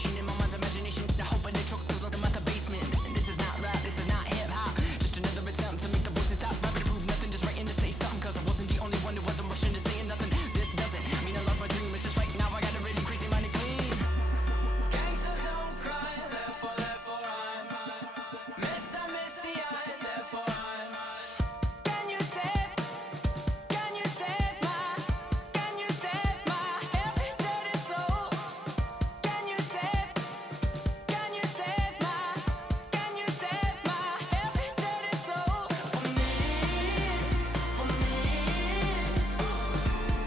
Vacation in my mind's imagination. I hope I choke through them at the basement. And this is not rap, this is not hip hop. Just another attempt to make the voices stop. Rapping to prove nothing, just writing to say something. Cause I wasn't the only one who wasn't rushing to saying nothing. This doesn't mean I lost my dream. It's just right now I got a really crazy mind to clean. Gangsters don't cry, therefore I'm missed, I miss the eye, therefore I'm. Can you save my every dirty soul? Can you save my every dirty soul? For me.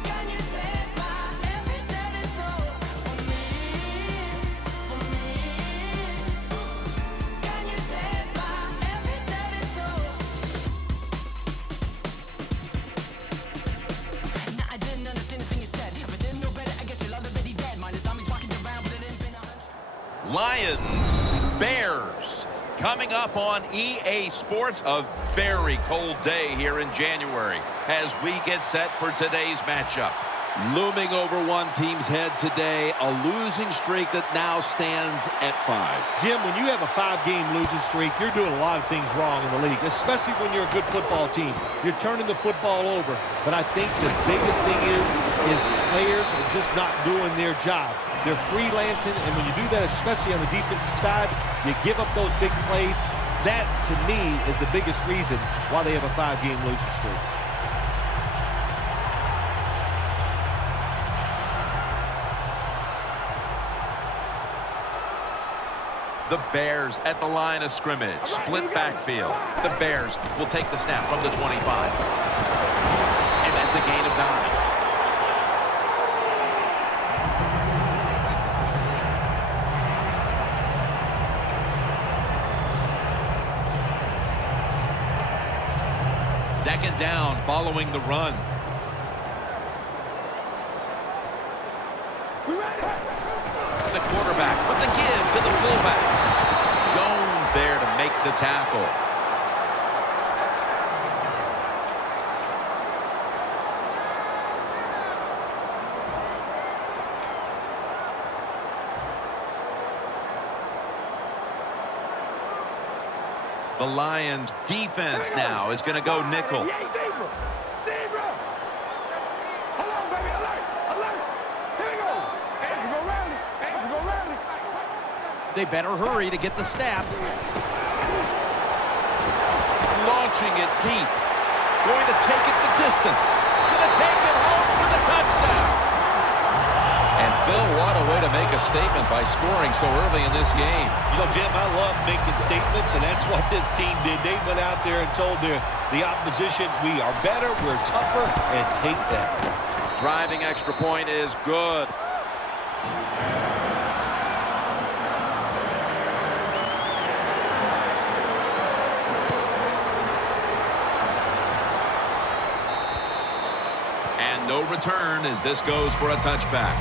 Can you save my every dirty soul? For me. Can you save my every dirty soul? Nah, I didn't understand the thing you said. If I didn't know better, I guess you're already dead. Mine is zombies walking around with it ain't been 100. Lions, Bears, coming up on EA Sports. A very cold day here in January as we get set for today's matchup. Looming over one team's head today, a losing streak that now stands at 5. Jim, when you have a 5-game losing streak, you're doing a lot of things wrong in the league, especially when you're a good football team. You're turning the football over. But I think the biggest thing is players are just not doing their job. They're freelancing, and when you do that, especially on the defensive side, you give up those big plays. That, to me, is the biggest reason why they have a 5-game losing streak. The Bears at the line of scrimmage. Split backfield. The Bears will take the snap from the 25. And that's a gain of 9. Second down following the run. The quarterback with the give to the fullback. Jones there to make the tackle. The Lions defense now is going to go nickel. They better hurry to get the snap. Launching it deep. Going to take it the distance. Going to take it home for the touchdown. And Phil, what a way to make a statement by scoring so early in this game. You know, Jim, I love making statements, and that's what this team did. They went out there and told the opposition, we are better, we're tougher, and take that. Driving extra point is good. And no return as this goes for a touchback.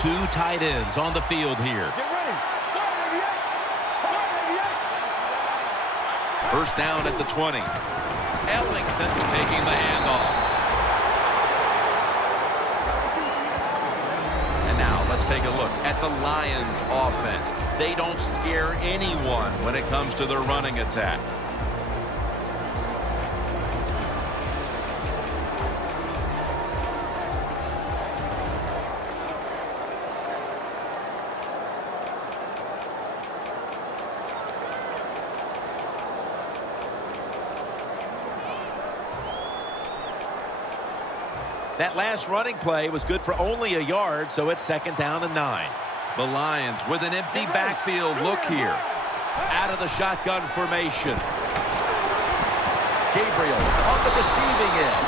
Two tight ends on the field here. First down at the 20. Ellington's taking the handoff. And now let's take a look at the Lions offense. They don't scare anyone when it comes to their running attack. That last running play was good for only a yard, so it's second down and 9. The Lions with an empty backfield look here. Out of the shotgun formation. Gabriel on the receiving end.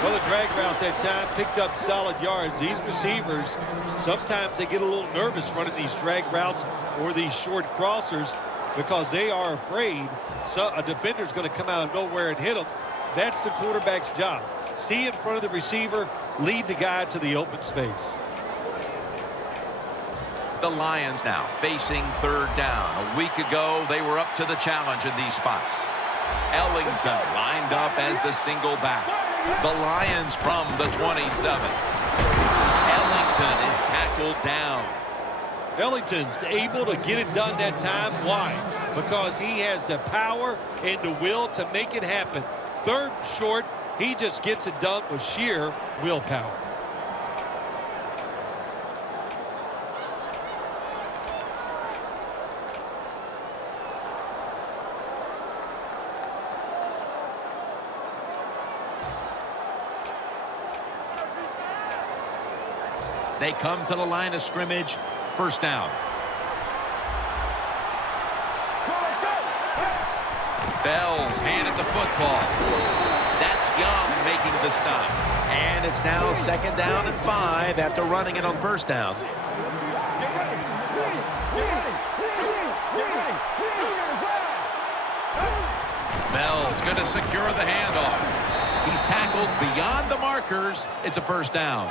Well, the drag route that time picked up solid yards. These receivers, sometimes they get a little nervous running these drag routes or these short crossers because they are afraid a defender's going to come out of nowhere and hit them. That's the quarterback's job. See in front of the receiver, lead the guy to the open space. The Lions now facing third down. A week ago, they were up to the challenge in these spots. Ellington lined up as the single back. The Lions from the 27. Ellington is tackled down. Ellington's able to get it done that time. Why? Because he has the power and the will to make it happen. Third and short, he just gets it done with sheer willpower. They come to the line of scrimmage. First down. Bell's handed the football. That's Young making the stop. And it's now second down and 5 after running it on first down. Bell's going to secure the handoff. He's tackled beyond the markers. It's a first down.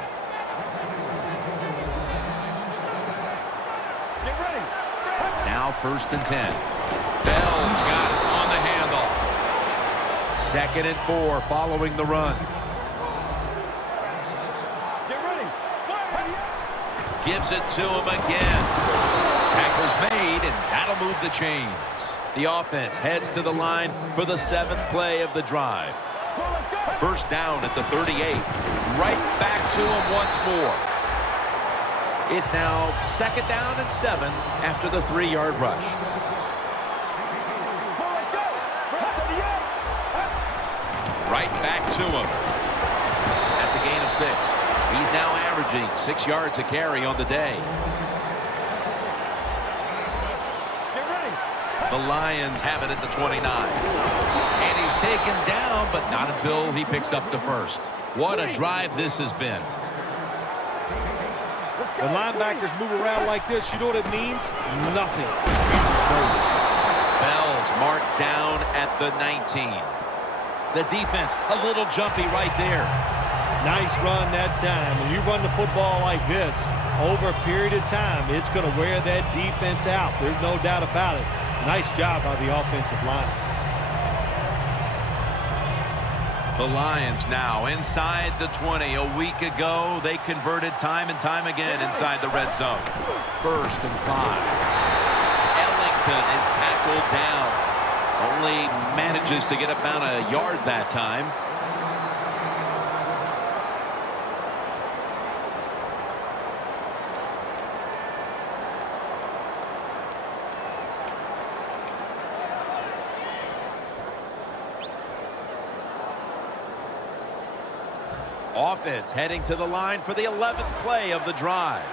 Now first and 10. Bell's got it on the handoff. Second and 4 following the run. Gives it to him again. Tackle's made, and that'll move the chains. The offense heads to the line for the 7th play of the drive. First down at the 38. Right back to him once more. It's now second down and 7 after the 3-yard rush. Right back to him. That's a gain of 6. He's now averaging 6 yards a carry on the day. The Lions have it at the 29. And he's taken down, but not until he picks up the first. What a drive this has been. When linebackers move around like this, you know what it means? Nothing. Bell's marked down at the 19. The defense, a little jumpy right there. Nice run that time. When you run the football like this, over a period of time, it's going to wear that defense out. There's no doubt about it. Nice job by the offensive line. The Lions now inside the 20. A week ago, they converted time and time again inside the red zone. First and 5. Ellington is tackled down. Only manages to get about a yard that time. Offense heading to the line for the 11th play of the drive.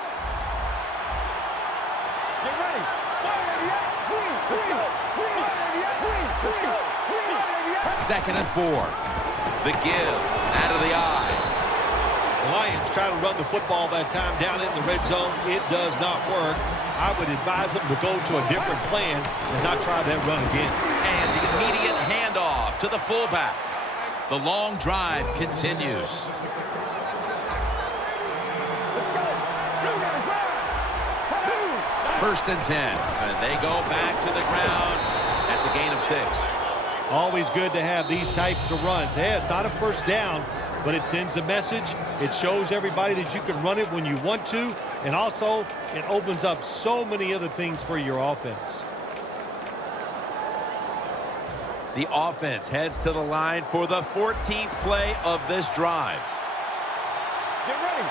Second and 4. The give out of the eye. The Lions try to run the football that time down in the red zone. It does not work. I would advise them to go to a different plan and not try that run again. And the immediate handoff to the fullback. The long drive continues. First and 10. And they go back to the ground. That's a gain of 6. Always good to have these types of runs. Hey, it's not a first down, but it sends a message. It shows everybody that you can run it when you want to. And also, it opens up so many other things for your offense. The offense heads to the line for the 14th play of this drive. Get ready.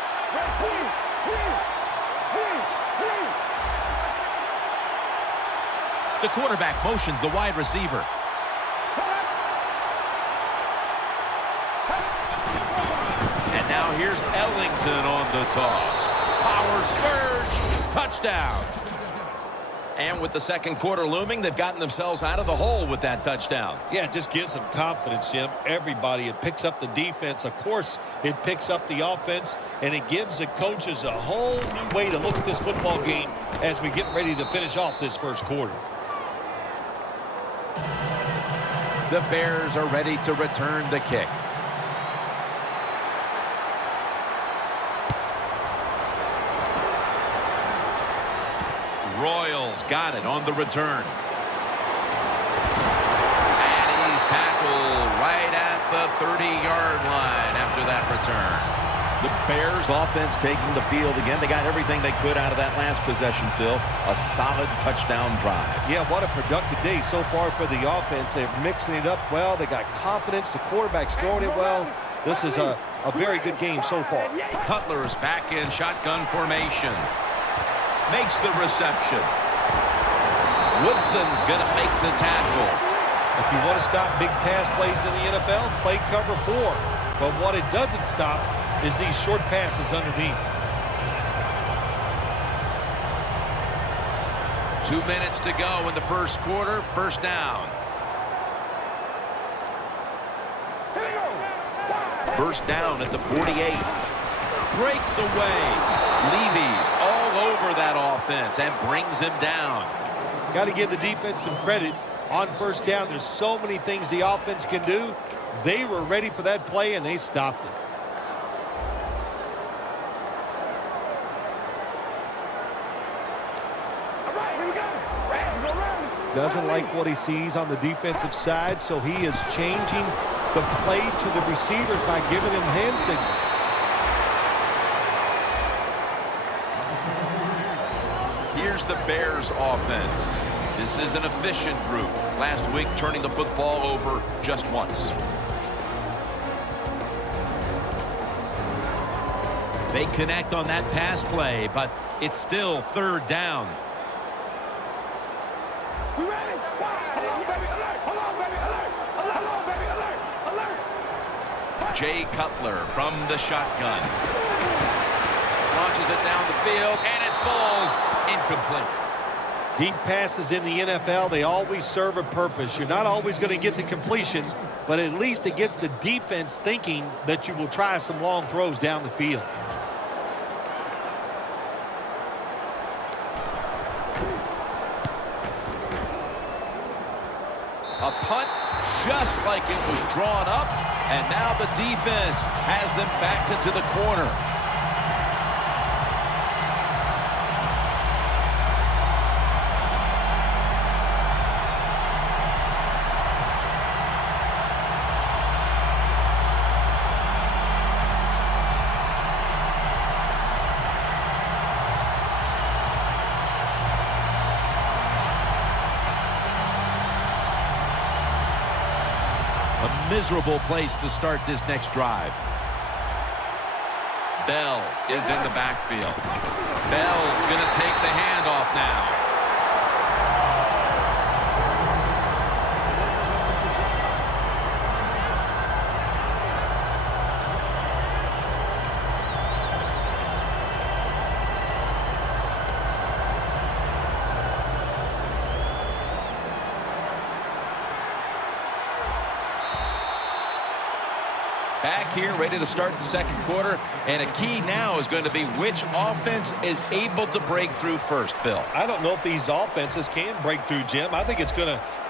The quarterback motions the wide receiver. And now here's Ellington on the toss. Power surge. Touchdown. And with the second quarter looming, they've gotten themselves out of the hole with that touchdown. Yeah, it just gives them confidence, Jim. Everybody, it picks up the defense. Of course, it picks up the offense, and it gives the coaches a whole new way to look at this football game as we get ready to finish off this first quarter. The Bears are ready to return the kick. Royals got it on the return. And he's tackled right at the 30-yard line after that return. The Bears offense taking the field again. They got everything they could out of that last possession, Phil. A solid touchdown drive. Yeah, what a productive day so far for the offense. They're mixing it up well. They got confidence. The quarterback's throwing it well. This is a very good game so far. Cutler's back in shotgun formation. Makes the reception. Woodson's going to make the tackle. If you want to stop big pass plays in the NFL, play cover 4. But what it doesn't stop is these short passes underneath. 2 minutes to go in the first quarter. First down. First down at the 48. Breaks away. Levy's all over that offense and brings him down. Got to give the defense some credit on first down. There's so many things the offense can do. They were ready for that play, and they stopped it. Doesn't like what he sees on the defensive side, so he is changing the play to the receivers by giving him hand signals. Here's the Bears offense. This is an efficient group. Last week, turning the football over just once. They connect on that pass play, but it's still third down. Jay Cutler from the shotgun. Launches it down the field, and it falls incomplete. Deep passes in the NFL, they always serve a purpose. You're not always going to get the completion, but at least it gets the defense thinking that you will try some long throws down the field. A punt just like it was drawn up, and now the defense has them backed into the corner. A miserable place to start this next drive. Bell is in the backfield. Bell's going to take the handoff now. Back here, ready to start the second quarter, and a key now is going to be which offense is able to break through first, Phil. I don't know if these offenses can break through, Jim. I think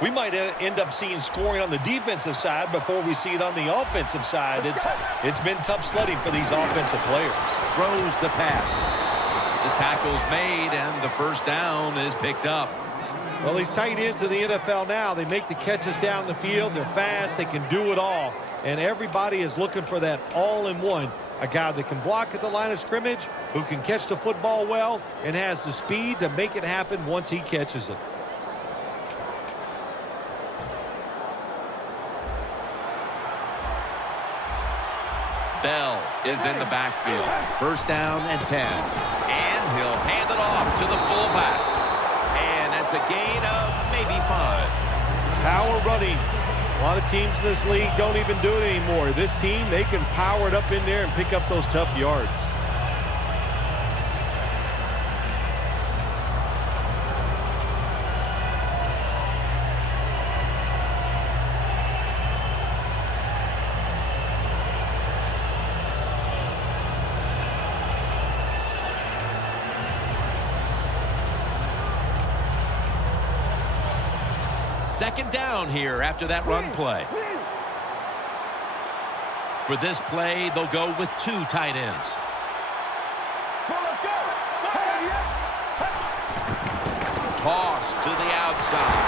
we might end up seeing scoring on the defensive side before we see it on the offensive side. It's been tough sledding for these offensive players. Throws the pass. The tackle's made, and the first down is picked up. Well, these tight ends in the NFL now, they make the catches down the field. They're fast. They can do it all. And everybody is looking for that all-in-one, a guy that can block at the line of scrimmage, who can catch the football well, and has the speed to make it happen once he catches it. Bell is in the backfield. First down and 10. And he'll hand it off to the fullback. And that's a gain of maybe 5. Power running. A lot of teams in this league don't even do it anymore. This team, they can power it up in there and pick up those tough yards. Second down here after that run play. For this play, they'll go with 2 tight ends. toss to the outside.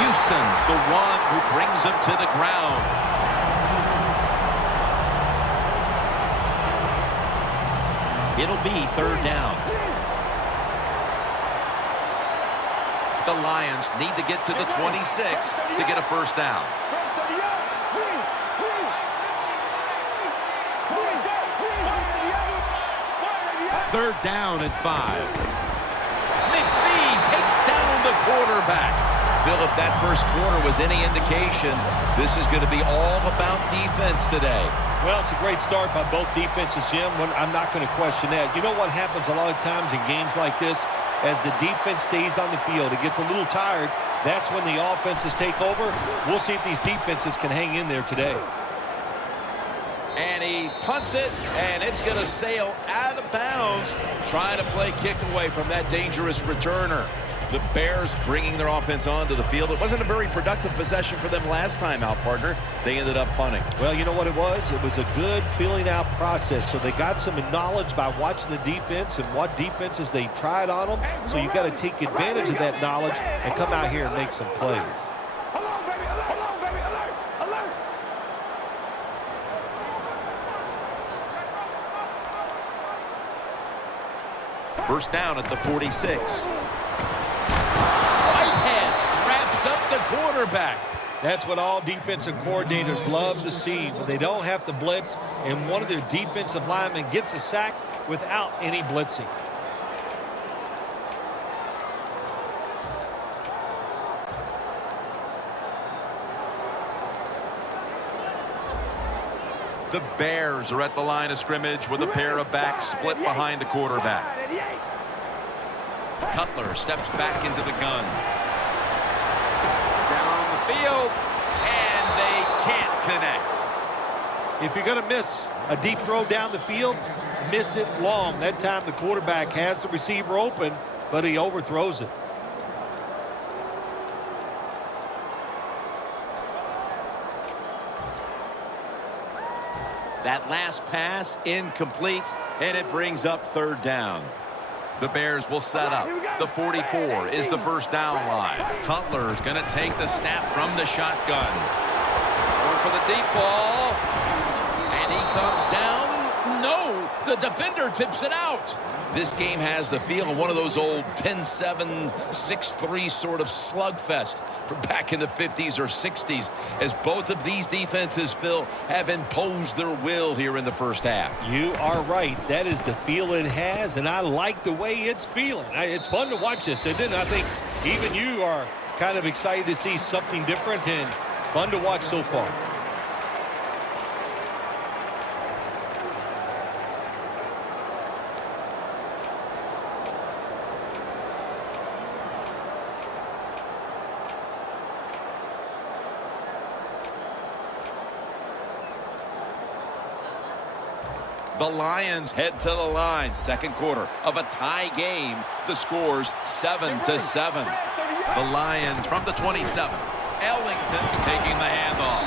Houston's the one who brings him to the ground. It'll be third down. The Lions need to get to the 26 to get a first down. Third down and 5. McPhee takes down the quarterback. Phil, if that first quarter was any indication, this is going to be all about defense today. Well, it's a great start by both defenses, Jim. I'm not going to question that. You know what happens a lot of times in games like this? As the defense stays on the field, it gets a little tired. That's when the offenses take over. We'll see if these defenses can hang in there today. And he punts it, and it's going to sail out of bounds, trying to play kick away from that dangerous returner. The Bears bringing their offense onto the field. It wasn't a very productive possession for them last time out, partner. They ended up punting. Well, you know what it was? It was a good filling out process. So they got some knowledge by watching the defense and what defenses they tried on them. So you got to take advantage of that knowledge and come out here and make some plays. First down at the 46. Wraps up the quarterback. That's what all defensive coordinators love to see, when they don't have to blitz and one of their defensive linemen gets a sack without any blitzing. The Bears are at the line of scrimmage with a pair of backs split behind the quarterback. Cutler steps back into the gun. Down the field, and they can't connect. If you're going to miss a deep throw down the field, miss it long. That time the quarterback has the receiver open, but he overthrows it. That last pass incomplete, and it brings up third down. The Bears will set up. The 44 is the first down line. Cutler's going to take the snap from the shotgun. Going for the deep ball. And he comes down. No, the defender tips it out. This game has the feel of one of those old 10-7, 6-3 sort of slugfest from back in the 50s or 60s, as both of these defenses, Phil, have imposed their will here in the first half. You are right. That is the feel it has, and I like the way it's feeling. It's fun to watch this, isn't it? I think even you are kind of excited to see something different and fun to watch so far. The Lions head to the line. Second quarter of a tie game. The score's 7-7. The Lions from the 27. Ellington's taking the handoff.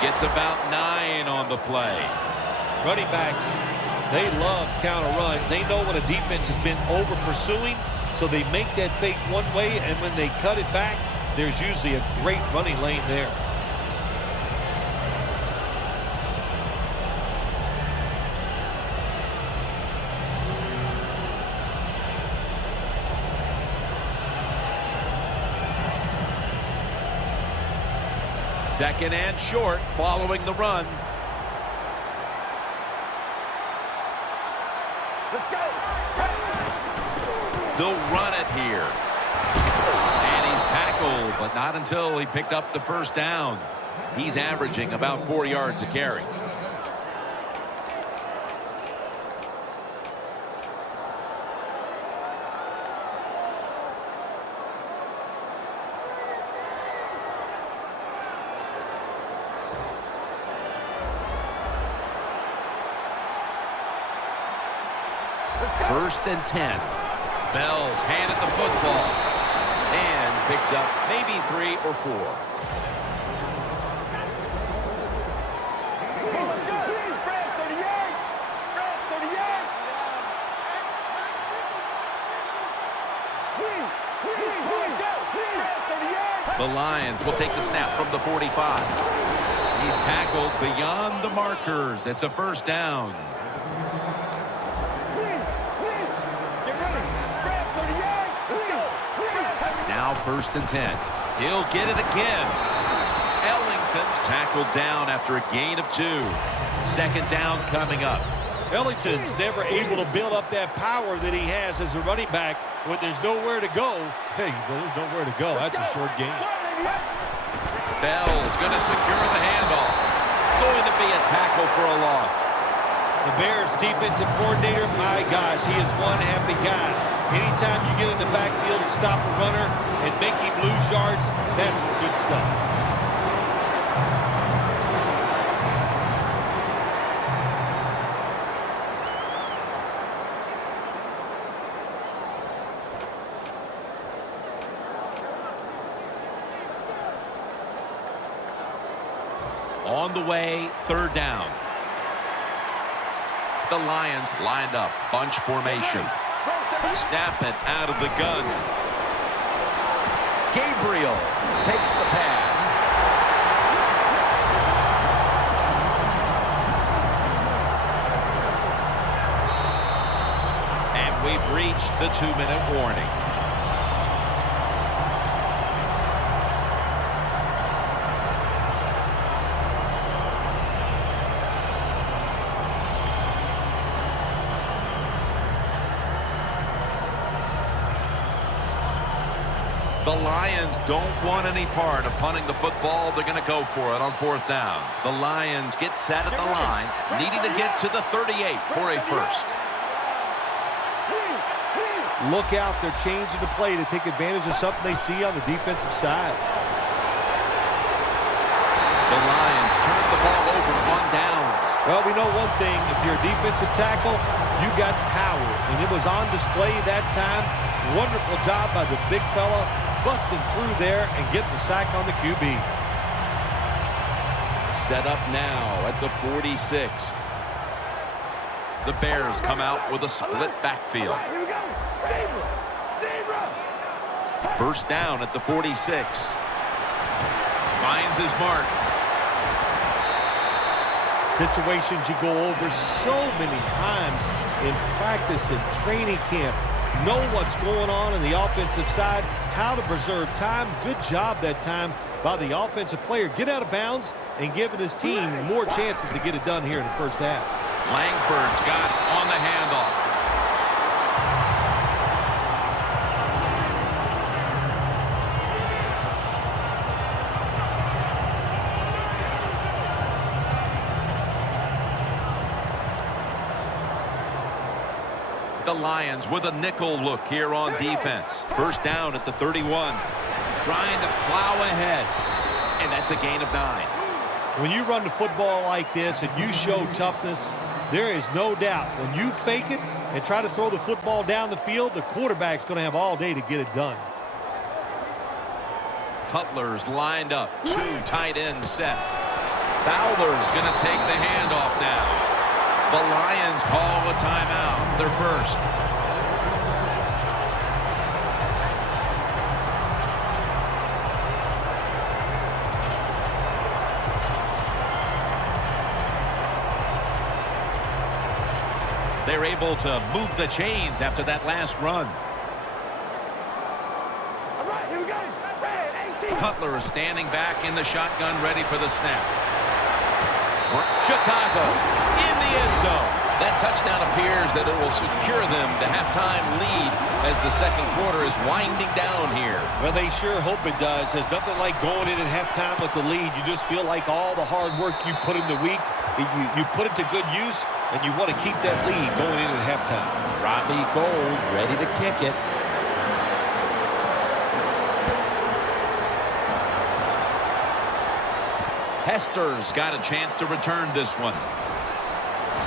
Gets about 9 on the play. Running backs, they love counter runs. They know when a defense has been over pursuing, so they make that fake one way, and when they cut it back, there's usually a great running lane there. Second and short following the run. Let's go. They'll run it here. And he's tackled, but not until he picked up the first down. He's averaging about 4 yards a carry. First and 10. Bell's handed the football and picks up maybe 3 or 4. The Lions will take the snap from the 45. He's tackled beyond the markers. It's a first down. Now 1st and 10. He'll get it again. Ellington's tackled down after a gain of 2. 2nd down coming up. Ellington's never able to build up that power that he has as a running back when there's nowhere to go. Hey, there's nowhere to go. That's a short game. Bell's going to secure the handoff. Going to be a tackle for a loss. The Bears defensive coordinator, my gosh, he is one happy guy. Anytime you get in the backfield and stop a runner and make him lose yards, that's some good stuff. On the way, 3rd down. The Lions lined up, bunch formation. Snap it out of the gun. Gabriel takes the pass. And we've reached the 2-minute warning. The Lions don't want any part of punting the football. They're going to go for it on 4th down. The Lions get set at the line, needing to get to the 38 for a first. Look out, they're changing the play to take advantage of something they see on the defensive side. The Lions turn the ball over on downs. Well, we know one thing. If you're a defensive tackle, you got power. And it was on display that time. Wonderful job by the big fella, busting through there and getting the sack on the QB. Set up now at the 46. The Bears come out with a split backfield. First down at the 46. Finds his mark. Situations you go over so many times in practice and training camp. Know what's going on in the offensive side, how to preserve time. Good job that time by the offensive player. Get out of bounds and giving his team more chances to get it done here in the first half. Langford's got on the handoff. The Lions with a nickel look here on defense. First down at the 31. Trying to plow ahead. And that's a gain of 9. When you run the football like this and you show toughness, there is no doubt when you fake it and try to throw the football down the field, the quarterback's going to have all day to get it done. Cutler's lined up. 2 tight ends set. Fowler's going to take the handoff now. The Lions call a timeout. Their first. They're able to move the chains after that last run. All right, here we go. Red 18. Cutler is standing back in the shotgun, ready for the snap. Chicago in the end zone. That touchdown appears that it will secure them the halftime lead as the second quarter is winding down here. Well, they sure hope it does. There's nothing like going in at halftime with the lead. You just feel like all the hard work you put in the week, you put it to good use, and you want to keep that lead going in at halftime. Robbie Gould ready to kick it. Hester's got a chance to return this one.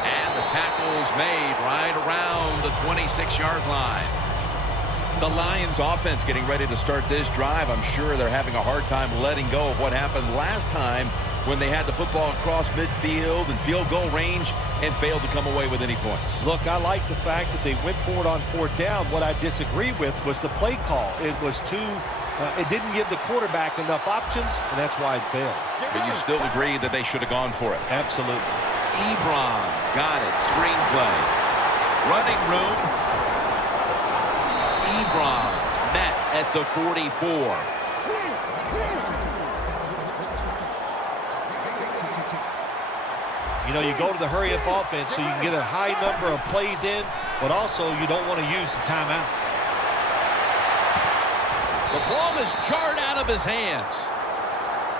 And the tackle's made right around the 26-yard line. The Lions offense getting ready to start this drive. I'm sure they're having a hard time letting go of what happened last time when they had the football across midfield and field goal range and failed to come away with any points. Look, I like the fact that they went for it on 4th down. What I disagree with was the play call. It was too It didn't give the quarterback enough options, and that's why it failed. But you still agree that they should have gone for it. Absolutely. Ebron's got it. Screenplay. Running room. Ebron's met at the 44. You know, you go to the hurry-up offense so you can get a high number of plays in, but also you don't want to use the timeout. The ball is jarred out of his hands.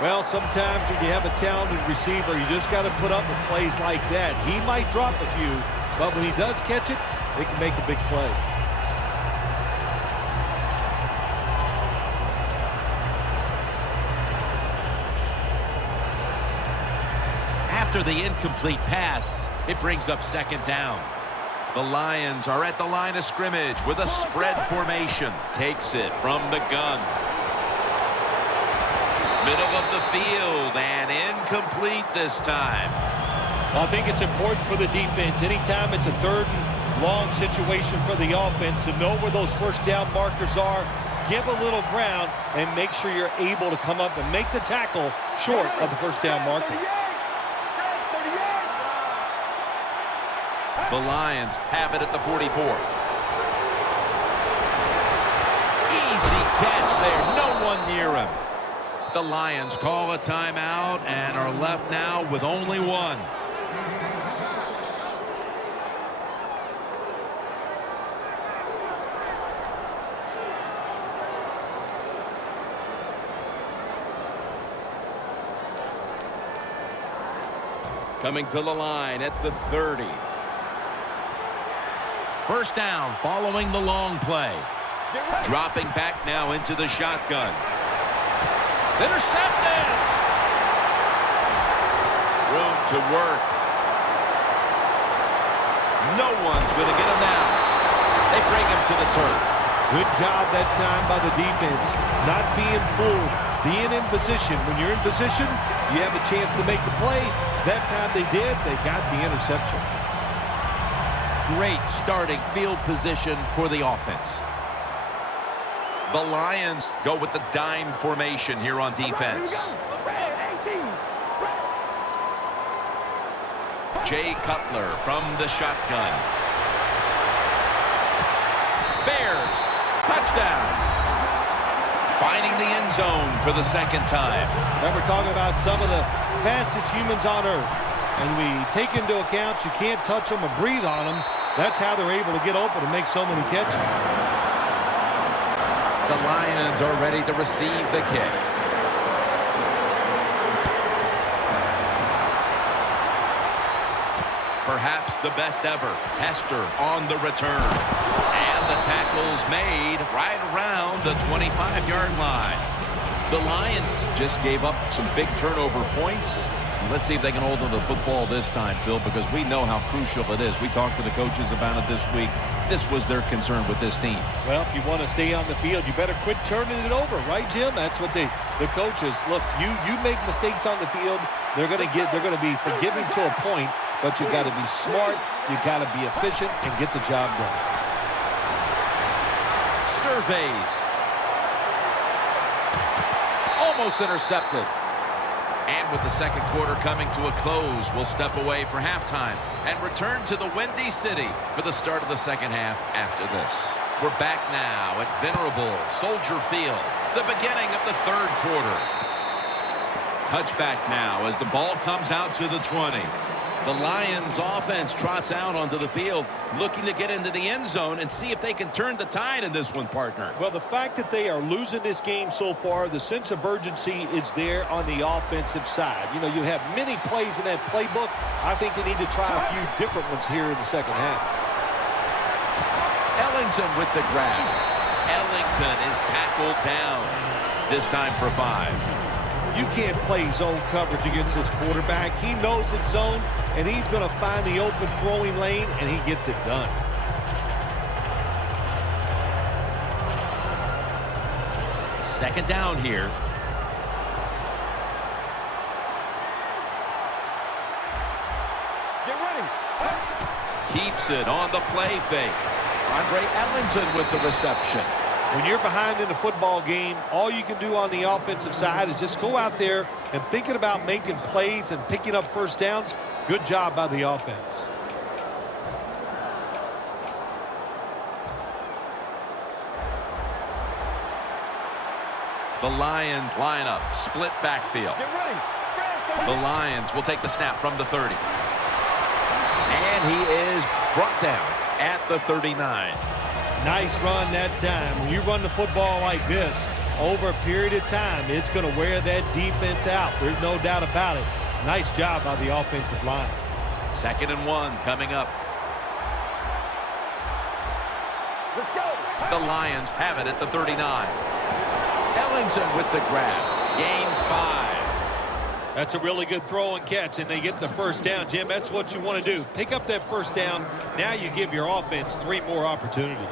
Well, sometimes when you have a talented receiver, you just got to put up with plays like that. He might drop a few, but when he does catch it, they can make a big play. After the incomplete pass, it brings up second down. The Lions are at the line of scrimmage with a spread formation. Takes it from the gun. Middle of the field and incomplete this time. Well, I think it's important for the defense. Anytime it's a third and long situation for the offense to know where those first down markers are, give a little ground, and make sure you're able to come up and make the tackle short of the first down marker. The Lions have it at the 44. Easy catch there. No one near him. The Lions call a timeout and are left now with only one. Coming to the line at the 30. First down following the long play. Dropping back now into the shotgun. It's intercepted. Room to work. No one's going to get him now. They bring him to the turf. Good job that time by the defense. Not being fooled. Being in position. When you're in position, you have a chance to make the play. That time they did. They got the interception. Great starting field position for the offense. The Lions go with the dime formation here on defense. Jay Cutler from the shotgun. Bears, touchdown. Finding the end zone for the second time. Now we're talking about some of the fastest humans on earth. And we take into account you can't touch them or breathe on them. That's how they're able to get open and make so many catches. The Lions are ready to receive the kick. Perhaps the best ever. Hester on the return. And the tackle's made right around the 25-yard line. The Lions just gave up some big turnover points. Let's see if they can hold on to the football this time, Phil, because we know how crucial it is. We talked to the coaches about it this week. This was their concern with this team. Well, if you want to stay on the field, you better quit turning it over, right, Jim? That's what the coaches look. You make mistakes on the field, they're going to be forgiving to a point, but you got to be smart, you got to be efficient, and get the job done. Surveys. Almost intercepted. And with the second quarter coming to a close, we'll step away for halftime and return to the Windy City for the start of the second half after this. We're back now at Venerable Soldier Field, the beginning of the third quarter. Touchback now as the ball comes out to the 20. The Lions offense trots out onto the field, looking to get into the end zone and see if they can turn the tide in this one, partner. Well, the fact that they are losing this game so far, the sense of urgency is there on the offensive side. You know, you have many plays in that playbook. I think they need to try a few different ones here in the second half. Ellington with the grab. Ellington is tackled down, this time for 5. You can't play zone coverage against this quarterback. He knows it's zone, and he's going to find the open throwing lane, and he gets it done. Second down here. Get ready. Keeps it on the play fake. Andre Ellington with the reception. When you're behind in a football game, all you can do on the offensive side is just go out there and thinking about making plays and picking up first downs. Good job by the offense. The Lions line up, split backfield. Get ready. The Lions will take the snap from the 30. And he is brought down at the 39. Nice run that time. When you run the football like this, over a period of time, it's going to wear that defense out. There's no doubt about it. Nice job by the offensive line. 2nd and 1 coming up. Let's go. The Lions have it at the 39. Ellington with the grab. Gains 5. That's a really good throw and catch, and they get the first down, Jim. That's what you want to do. Pick up that first down. Now you give your offense 3 more opportunities.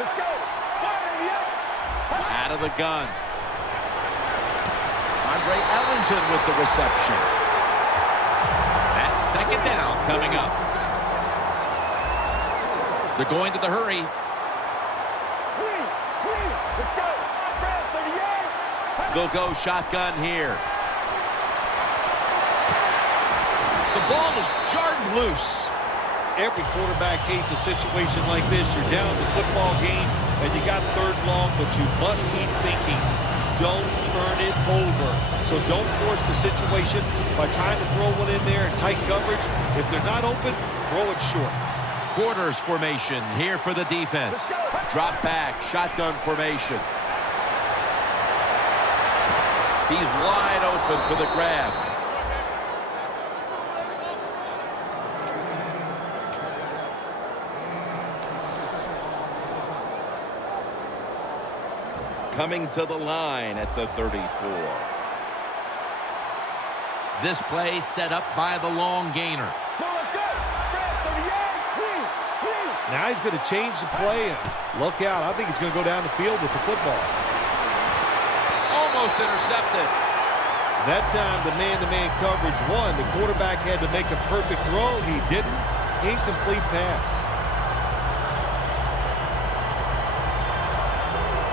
Let's go. Out of the gun. Andre Ellington with the reception. That's 2nd down coming up. They're going to the hurry. Let's go. They'll go shotgun here. The ball is jarred loose. Every quarterback hates a situation like this. You're down in the football game, and you got 3rd long, but you must be thinking, don't turn it over. So don't force the situation by trying to throw one in there in tight coverage. If they're not open, throw it short. Quarters formation here for the defense. Drop back, shotgun formation. He's wide open for the grab. Coming to the line at the 34. This play set up by the long gainer. Now he's going to change the play, and look out. I think he's going to go down the field with the football. Almost intercepted. That time, the man-to-man coverage won. The quarterback had to make a perfect throw. He didn't. Incomplete pass.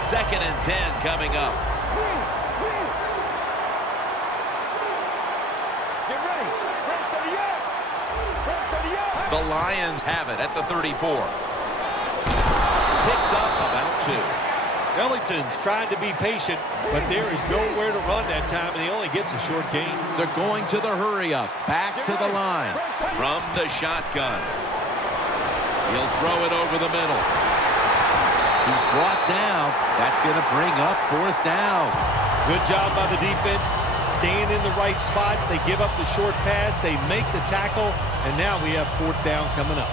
2nd and 10 coming up. Get ready. The Lions have it at the 34. Picks up about 2. Ellington's trying to be patient, but there is nowhere to run that time, and he only gets a short gain. They're going to the hurry up. Back to the line. From the shotgun. He'll throw it over the middle. He's brought down. That's going to bring up 4th down. Good job by the defense. Staying in the right spots. They give up the short pass. They make the tackle. And now we have 4th down coming up.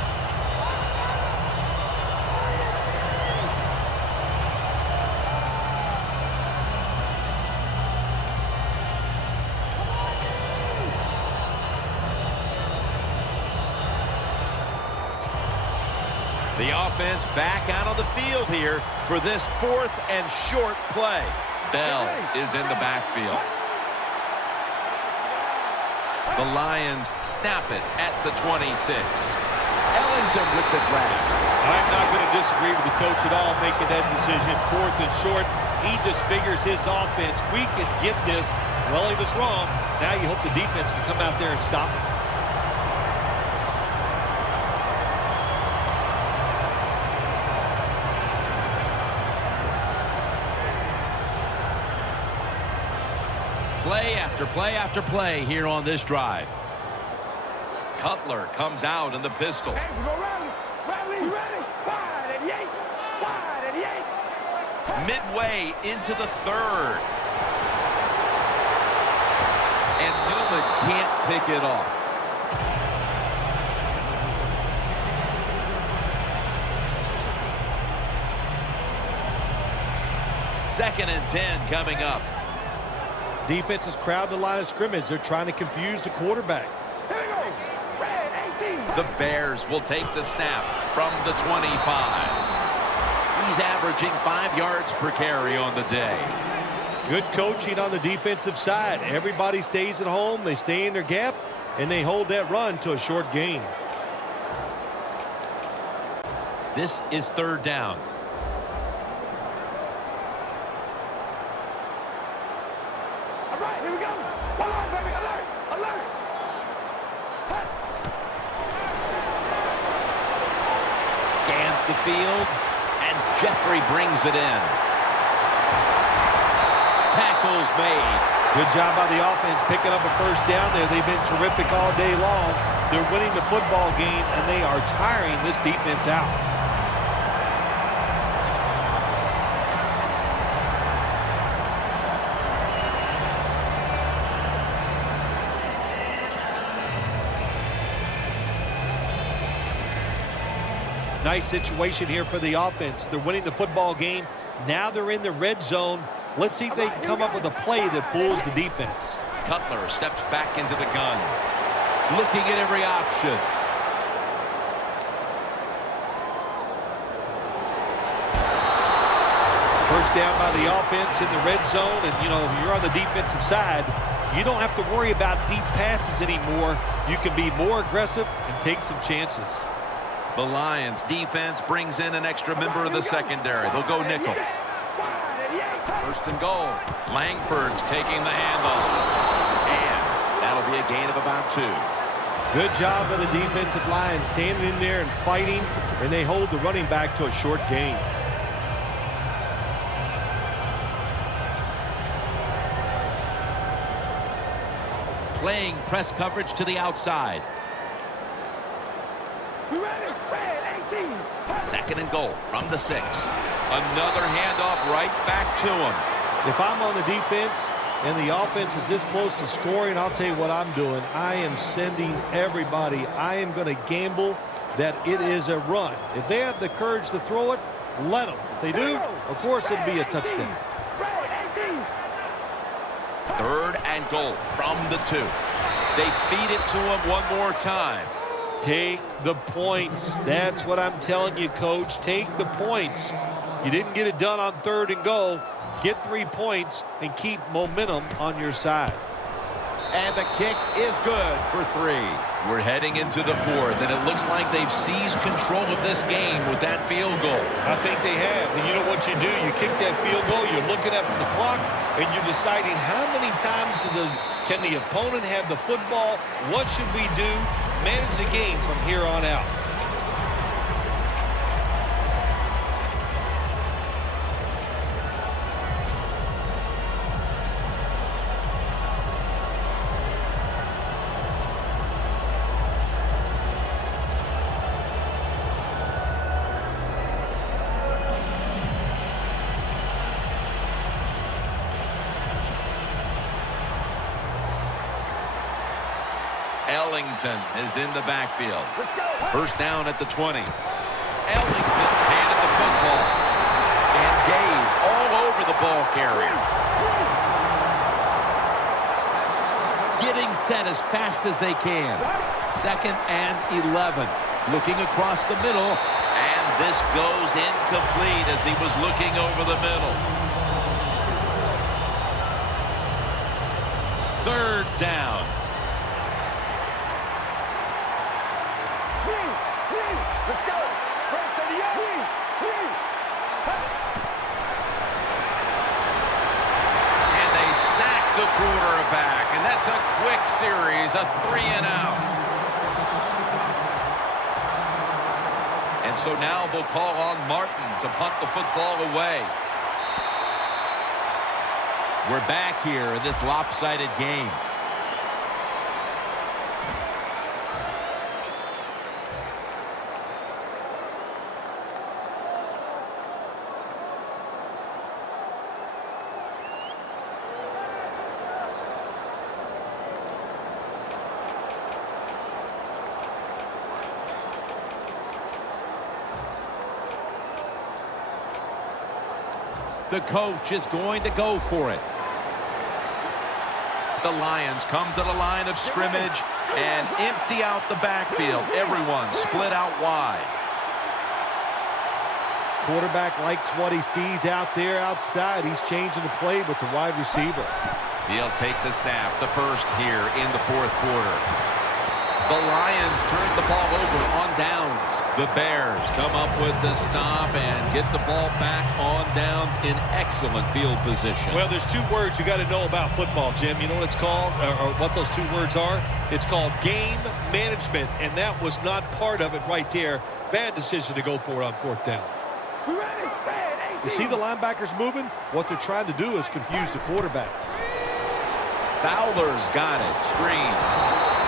The offense back out on the field here for this 4th and short play. Bell is in the backfield. The Lions snap it at the 26. Ellington with the grab. I'm not going to disagree with the coach at all making that decision. 4th and short. He just figures his offense, we can get this. Well, he was wrong. Now you hope the defense can come out there and stop him. Play after play after play here on this drive. Cutler comes out in the pistol. Hey, we go rally. Ready. Wide 88. Midway into the 3rd. And Newman can't pick it off. Second and 10 coming up. Defense is crowding the line of scrimmage. They're trying to confuse the quarterback. Here we go. Red 18. The Bears will take the snap from the 25. He's averaging 5 yards per carry on the day. Good coaching on the defensive side. Everybody stays at home. They stay in their gap, and they hold that run to a short gain. This is third down. All right, here we go. Alert, baby, alert, alert. Scans the field, and Jeffrey brings it in. Tackles made. Good job by the offense picking up a first down there. They've been terrific all day long. They're winning the football game, and they are tiring this defense out. Nice situation here for the offense. They're winning the football game. Now they're in the red zone. Let's see if they can come up with a play that fools the defense. Cutler steps back into the gun. Looking at every option. First down by the offense in the red zone. And, you know, if you're on the defensive side, you don't have to worry about deep passes anymore. You can be more aggressive and take some chances. The Lions defense brings in an extra member of the secondary. They'll go nickel. First and goal. Langford's taking the handoff. And that'll be a gain of about 2. Good job by the defensive line standing in there and fighting, and they hold the running back to a short gain. Playing press coverage to the outside. Ready, red 18. Second and goal from the 6. Another handoff right back to him. If I'm on the defense and the offense is this close to scoring, I'll tell you what I'm doing. I am sending everybody. I am going to gamble that it is a run. If they have the courage to throw it, let them. If they do, of course, it'll be a touchdown. Third and goal from the 2. They feed it to him one more time. Take the points. That's what I'm telling you, Coach. Take the points. You didn't get it done on third and goal. Get 3 points and keep momentum on your side. And the kick is good for 3. We're heading into the 4th, and it looks like they've seized control of this game with that field goal. I think they have. And you know what you do? You kick that field goal, you're looking at the clock, and you're deciding how many times can the opponent have the football? What should we do? Manage the game from here on out. Ellington is in the backfield. Let's go. First down at the 20. Ellington's handed the football. And Gaze all over the ball carrier. Getting set as fast as they can. Second and 11. Looking across the middle. And this goes incomplete as he was looking over the middle. Third down. Let's go. First to the And they sack the quarterback. And that's a quick series, a 3-and-out. And so now they'll call on Martin to punt the football away. We're back here in this lopsided game. The coach is going to go for it. The Lions come to the line of scrimmage and empty out the backfield. Everyone split out wide. Quarterback likes what he sees out there outside. He's changing the play with the wide receiver. He'll take the snap, the first here in the fourth quarter. The Lions turn the ball over on downs. The Bears come up with the stop and get the ball back on downs in excellent field position. Well, there's two words you got to know about football, Jim. You know what it's called, or what those two words are? It's called game management, and that was not part of it right there. Bad decision to go for it on fourth down. We ready? You see the linebackers moving? What they're trying to do is confuse the quarterback. Fowler's got it. Screen.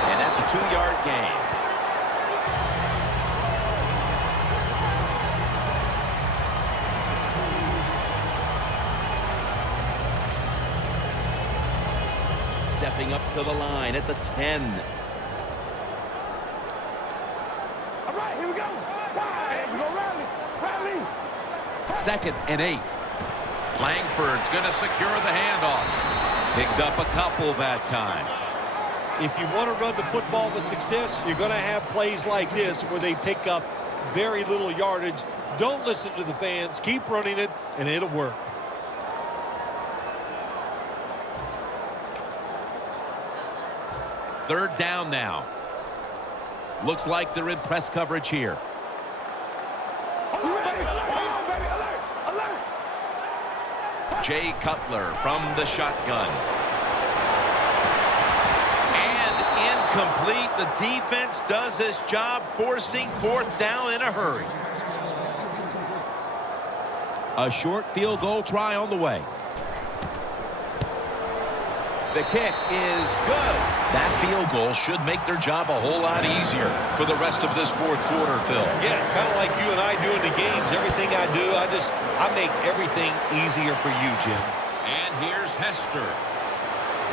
And that's a 2-yard gain. Stepping up to the line at the 10. All right, here we go. Wide. We go rally. Rally. 2nd and 8. Langford's going to secure the handoff. Picked up a couple that time. If you want to run the football with success, you're going to have plays like this where they pick up very little yardage. Don't listen to the fans. Keep running it, and it'll work. Third down now. Looks like they're in press coverage here. You ready? Come on, baby. Alert. Alert. Jay Cutler from the shotgun. Complete. The defense does his job, forcing fourth down in a hurry. A short field goal try on the way. The kick is good. That field goal should make their job a whole lot easier for the rest of this fourth quarter, Phil. Yeah, it's kind of like you and I do in the games. Everything I do, I make everything easier for you, Jim. And here's Hester.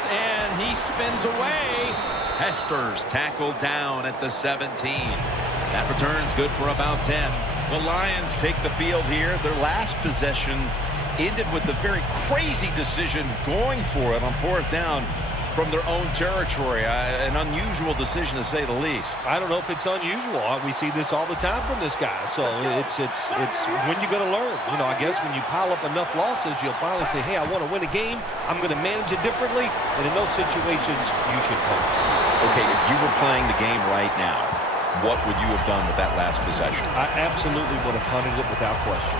And he spins away. Hester's tackled down at the 17. That return's good for about 10. The Lions take the field here. Their last possession ended with a very crazy decision going for it on fourth down from their own territory. An unusual decision, to say the least. I don't know if it's unusual. We see this all the time from this guy. So it's when you're going to learn. You know, I guess when you pile up enough losses, you'll finally say, hey, I want to win a game. I'm going to manage it differently. And in those situations, you should punt. Okay, if you were playing the game right now, what would you have done with that last possession? I absolutely would have punted it without question.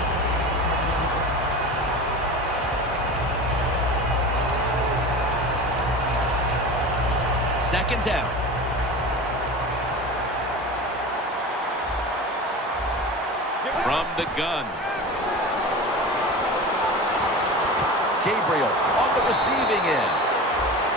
Second down. From the gun. Gabriel on the receiving end.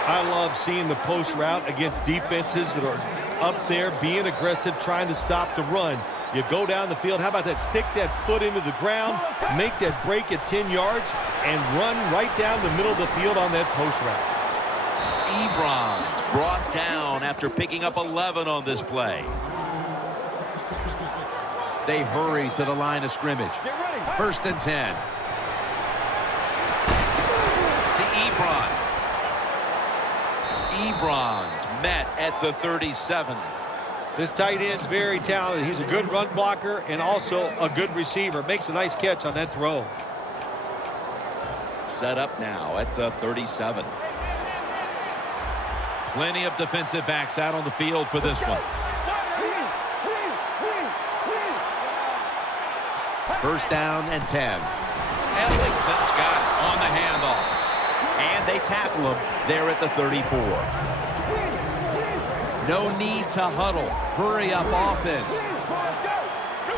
I love seeing the post route against defenses that are up there being aggressive, trying to stop the run. You go down the field. How about that? Stick that foot into the ground, make that break at 10 yards, and run right down the middle of the field on that post route. Ebron's brought down after picking up 11 on this play. They hurry to the line of scrimmage. 1st and 10. To Ebron. Ebron's met at the 37. This tight end's very talented. He's a good run blocker and also a good receiver. Makes a nice catch on that throw. Set up now at the 37. Plenty of defensive backs out on the field for this one. 1st down and 10. Ellington's got it on the handoff. And they tackle him there at the 34. No need to huddle. Hurry up offense.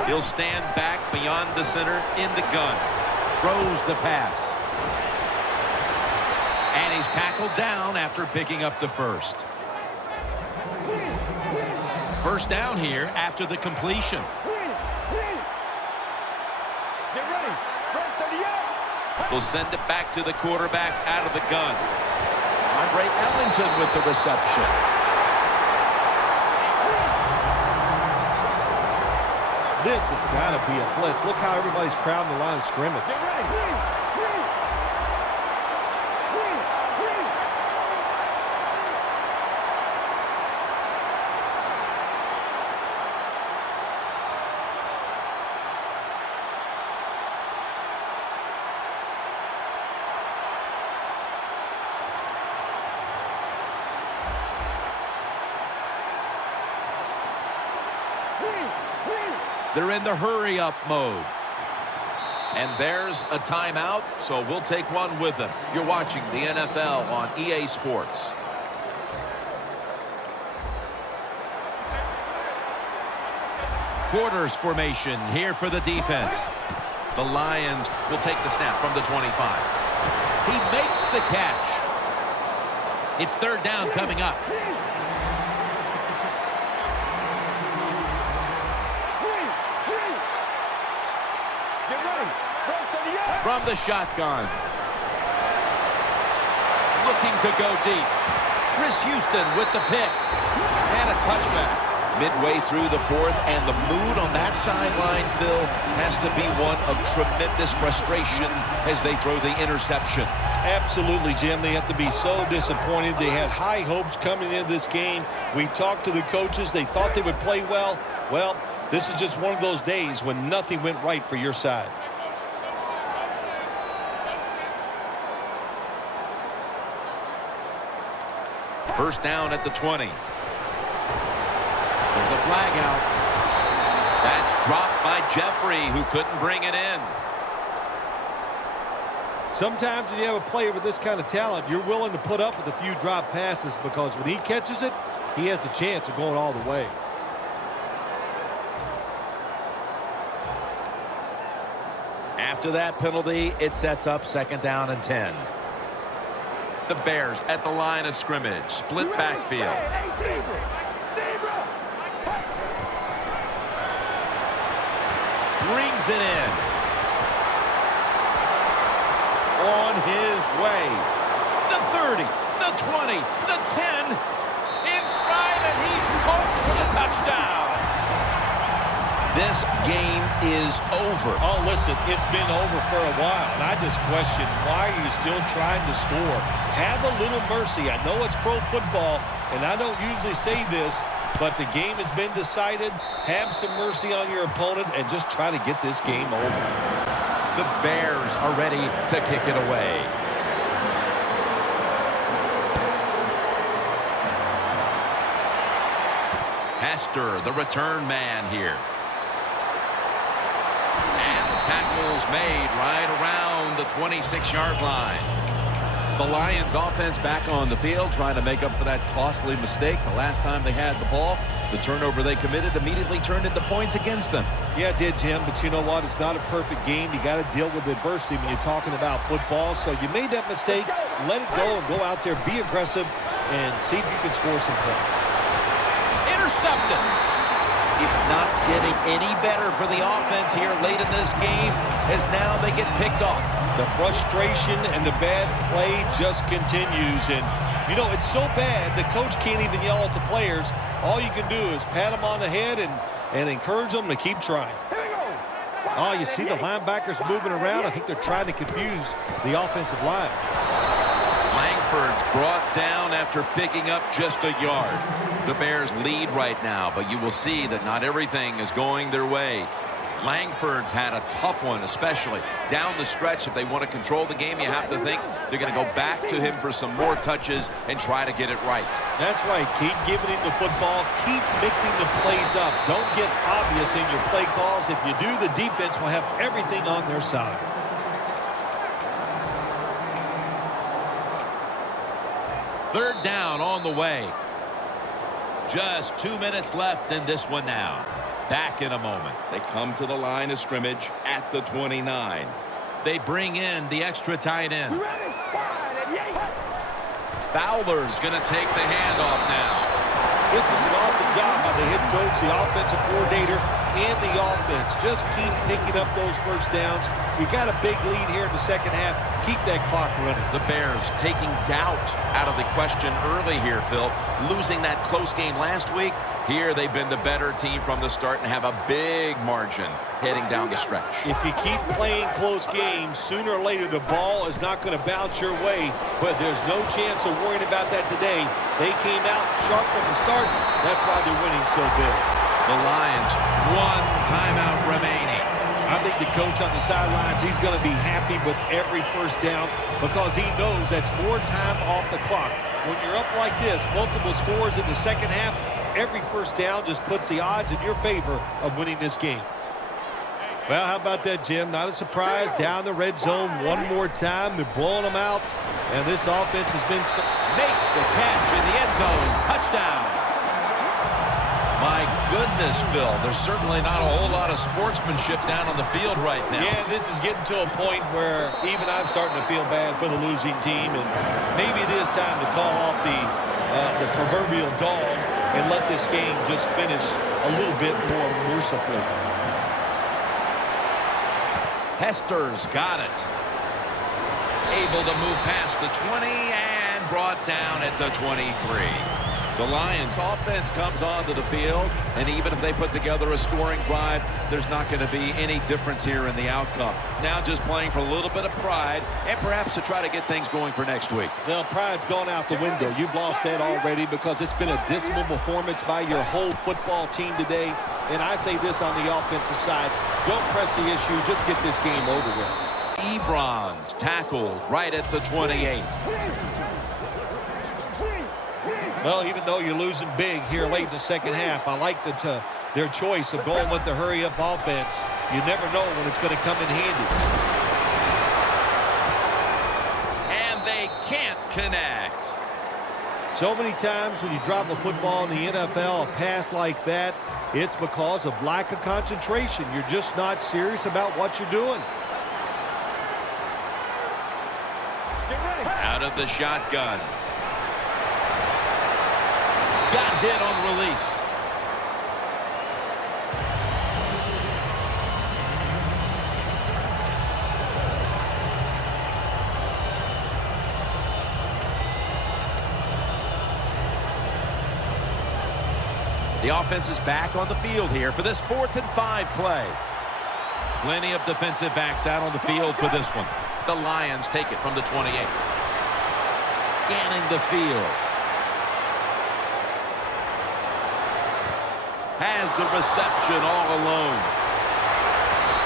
He'll stand back beyond the center in the gun. Throws the pass. And he's tackled down after picking up the first. 1st down here after the completion. Get ready. First 38. Will send it back to the quarterback out of the gun. Andre Ellington with the reception. This has got to be a blitz. Look how everybody's crowding the line of scrimmage. Get ready. They're in the hurry-up mode. And there's a timeout, so we'll take one with them. You're watching the NFL on EA Sports. Quarters formation here for the defense. The Lions will take the snap from the 25. He makes the catch. It's third down coming up. From the shotgun. Looking to go deep. Chris Houston with the pick. And a touchback. Midway through the fourth, and the mood on that sideline, Phil, has to be one of tremendous frustration as they throw the interception. Absolutely, Jim. They have to be so disappointed. They had high hopes coming into this game. We talked to the coaches. They thought they would play well. Well, this is just one of those days when nothing went right for your side. First down at the 20. There's a flag out. That's dropped by Jeffrey, who couldn't bring it in. Sometimes when you have a player with this kind of talent, you're willing to put up with a few drop passes because when he catches it, he has a chance of going all the way. After that penalty, it sets up second down and 10. The Bears at the line of scrimmage. Split backfield. Brings it in. On his way. The 30, the 20, the 10. In stride, and he's home for the touchdown. This game is over. Oh, listen, it's been over for a while, and I just question, why are you still trying to score? Have a little mercy. I know it's pro football, and I don't usually say this, but the game has been decided. Have some mercy on your opponent and just try to get this game over. The Bears are ready to kick it away. Hester, the return man here. And the tackle's made right around the 26-yard line. The Lions offense back on the field trying to make up for that costly mistake. The last time they had the ball, the turnover they committed immediately turned into points against them. Yeah, it did, Jim, but you know what? It's not a perfect game. You got to deal with adversity when you're talking about football. So you made that mistake, let it go, and go out there, be aggressive, and see if you can score some points. Intercepted. It's not getting any better for the offense here late in this game as now they get picked off. The frustration and the bad play just continues. And, you know, it's so bad the coach can't even yell at the players. All you can do is pat them on the head and encourage them to keep trying. Oh, you see the linebackers moving around. I think they're trying to confuse the offensive line. Langford's brought down after picking up just a yard. The Bears lead right now, but you will see that not everything is going their way. Langford's had a tough one, especially down the stretch. If they want to control the game, you have to think they're going to go back to him for some more touches and try to get it right. That's right. Keep giving him the football. Keep mixing the plays up. Don't get obvious in your play calls. If you do, the defense will have everything on their side. Third down on the way. Just 2 minutes left in this one now. Back in a moment. They come to the line of scrimmage at the 29. They bring in the extra tight end. Fowler's going to take the handoff now. This is an awesome job by the head coach, the offensive coordinator, and the offense. Just keep picking up those first downs. You got a big lead here in the second half. Keep that clock running. The Bears taking doubt out of the question early here, Phil. Losing that close game last week. Here they've been the better team from the start and have a big margin heading down the stretch. If you keep playing close games, sooner or later the ball is not going to bounce your way, but there's no chance of worrying about that today. They came out sharp from the start. That's why they're winning so big. The Lions, one timeout remaining. I think the coach on the sidelines, he's going to be happy with every first down because he knows that's more time off the clock. When you're up like this, multiple scores in the second half, every first down just puts the odds in your favor of winning this game. Well, how about that, Jim? Not a surprise. Down the red zone one more time. They're blowing them out. And this offense has been... Makes the catch in the end zone. Touchdown. My goodness, Phil. There's certainly not a whole lot of sportsmanship down on the field right now. Yeah, this is getting to a point where even I'm starting to feel bad for the losing team. And maybe it is time to call off the proverbial dog and let this game just finish a little bit more mercifully. Hester's got it. Able to move past the 20 and brought down at the 23. The Lions offense comes onto the field, and even if they put together a scoring drive, there's not going to be any difference here in the outcome. Now just playing for a little bit of pride and perhaps to try to get things going for next week. Well, pride's gone out the window. You've lost that already because it's been a dismal performance by your whole football team today. And I say this on the offensive side, don't press the issue, just get this game over with. Ebron's tackled right at the 28. Well, even though you're losing big here late in the second half, I like their choice of going with the hurry-up offense. You never know when it's going to come in handy. And they can't connect. So many times when you drop a football in the NFL, a pass like that, it's because of lack of concentration. You're just not serious about what you're doing. Out of the shotgun. Got hit on release. The offense is back on the field here for this 4th and 5 play. Plenty of defensive backs out on the field for this one. The Lions take it from the 28. Scanning the field. Has the reception all alone.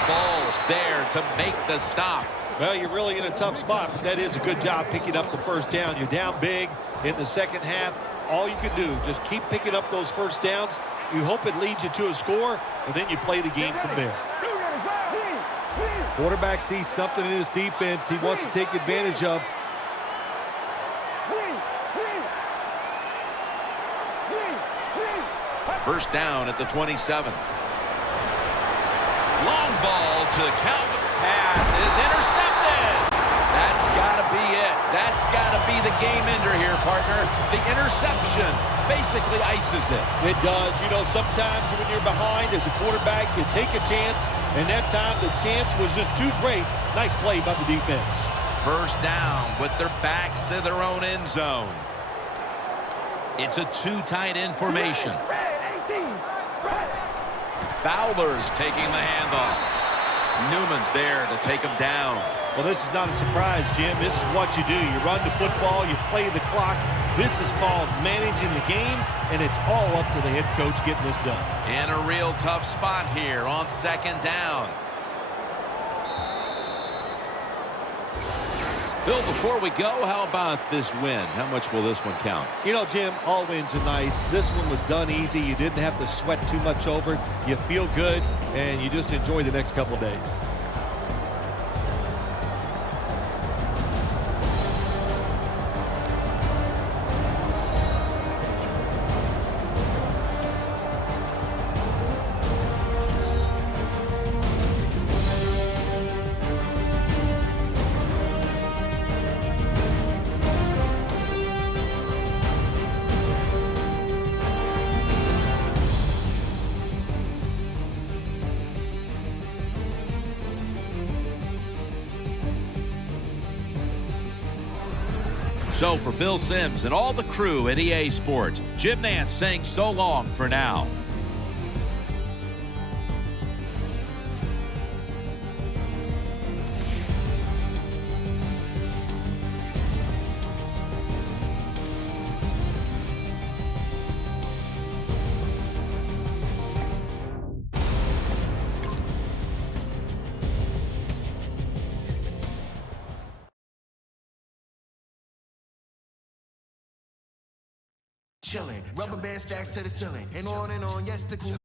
Ball's there to make the stop. Well, you're really in a tough spot, but that is a good job picking up the first down. You're down big in the second half. All you can do, just keep picking up those first downs. You hope it leads you to a score, and then you play the game from there. Quarterback sees something in his defense he wants to take advantage of. First down at the 27. Long ball to Calvin. Pass is intercepted. That's got to be it. That's got to be the game ender here, partner. The interception basically ices it. It does. You know, sometimes when you're behind as a quarterback, you take a chance, and that time the chance was just too great. Nice play by the defense. First down with their backs to their own end zone. It's a two tight end formation. Fowler's taking the handoff. Newman's there to take him down. Well, this is not a surprise, Jim. This is what you do. You run the football, you play the clock. This is called managing the game, and it's all up to the head coach getting this done. In a real tough spot here on second down. Phil, before we go, how about this win? How much will this one count? You know, Jim, all wins are nice. This one was done easy. You didn't have to sweat too much over it. You feel good, and you just enjoy the next couple of days. So for Phil Simms and all the crew at EA Sports, Jim Nance saying so long for now. Chillin', rubber band stacks to the ceiling, and on, yes, the cool